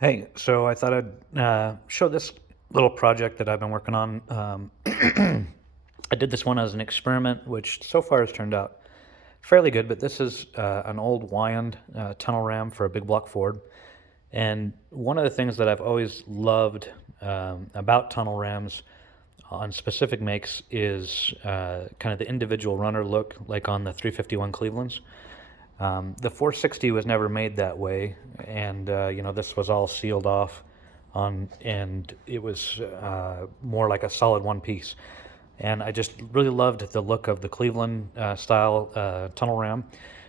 Hey, so I thought I'd show this little project that I've been working on. I did this one as an experiment, which so far has turned out fairly good, but this is an old Weiand tunnel ram for a big block Ford. And one of the things that I've always loved about tunnel rams on specific makes is kind of the individual runner look, like on the 351 Clevelands. The 460 was never made that way, and this was all sealed off and it was more like a solid one piece. And I just really loved the look of the Cleveland style tunnel ram.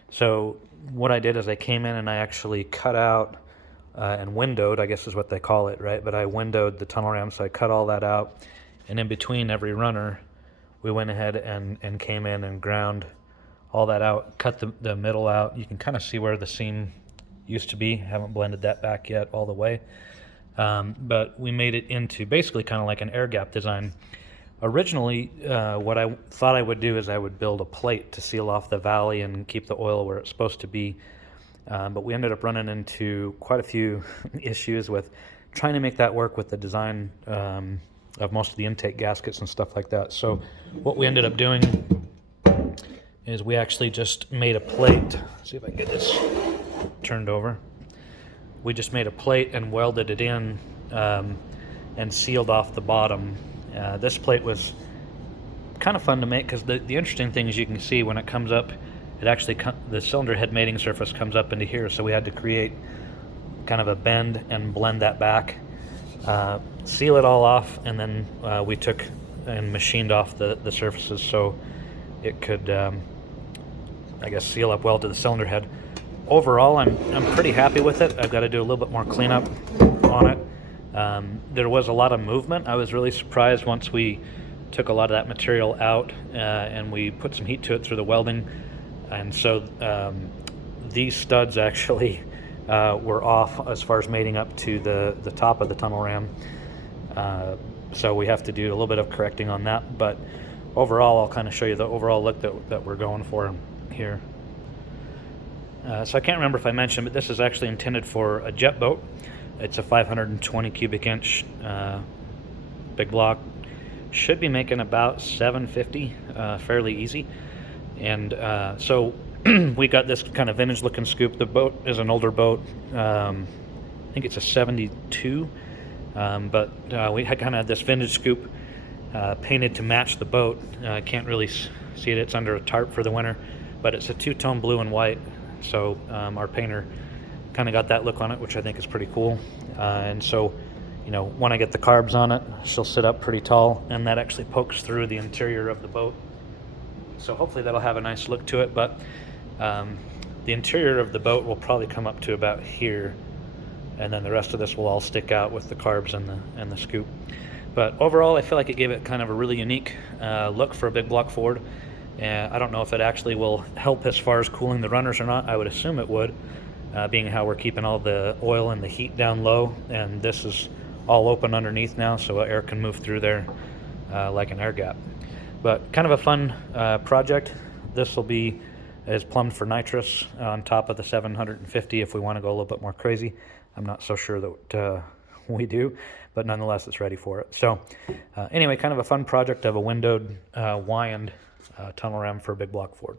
So what I did is I came in and I actually cut out and windowed, I guess is what they call it, right? But I windowed the tunnel ram, so I cut all that out, and in between every runner, we went ahead and came in and ground all that out, cut the middle out. You can kind of see where the seam used to be. Haven't blended that back yet all the way. But we made it into basically kind of like an air gap design. Originally, what I thought I would do is I would build a plate to seal off the valley and keep the oil where it's supposed to be. But we ended up running into quite a few issues with trying to make that work with the design of most of the intake gaskets and stuff like that. So what we ended up doing is we actually just made a plate. Let's see if I can get this turned over. We just made a plate and welded it in and sealed off the bottom. This plate was kind of fun to make because the interesting thing is you can see when it comes up, it actually the cylinder head mating surface comes up into here. So we had to create kind of a bend and blend that back, seal it all off, and then we took and machined off the surfaces so it could I guess seal up well to the cylinder head. Overall, I'm pretty happy with it. I've got to do a little bit more cleanup on it. There was a lot of movement. I was really surprised once we took a lot of that material out and we put some heat to it through the welding. And so these studs actually were off as far as mating up to the top of the tunnel ram. So we have to do a little bit of correcting on that. But overall, I'll kind of show you the overall look that we're going for here. So I can't remember if I mentioned, but this is actually intended for a jet boat. It's a 520 cubic inch big block. Should be making about 750 fairly easy. And so we got this kind of vintage looking scoop. The boat is an older boat. I think it's a 72, but we had kind of this vintage scoop painted to match the boat. Can't really see it. It's under a tarp for the winter, but it's a two-tone blue and white. So our painter kind of got that look on it, which I think is pretty cool. And so, when I get the carbs on it, she'll sit up pretty tall, and that actually pokes through the interior of the boat. So hopefully that'll have a nice look to it. But the interior of the boat will probably come up to about here, and then the rest of this will all stick out with the carbs and the scoop. But overall, I feel like it gave it kind of a really unique look for a big block Ford. I don't know if it actually will help as far as cooling the runners or not. I would assume it would, being how we're keeping all the oil and the heat down low, and this is all open underneath now, so air can move through there like an air gap. But kind of a fun project. This will be is plumbed for nitrous on top of the 750 if we want to go a little bit more crazy. I'm not so sure that we do, but nonetheless it's ready for it. So anyway, kind of a fun project of a windowed Weiand tunnel ram for a big block Ford.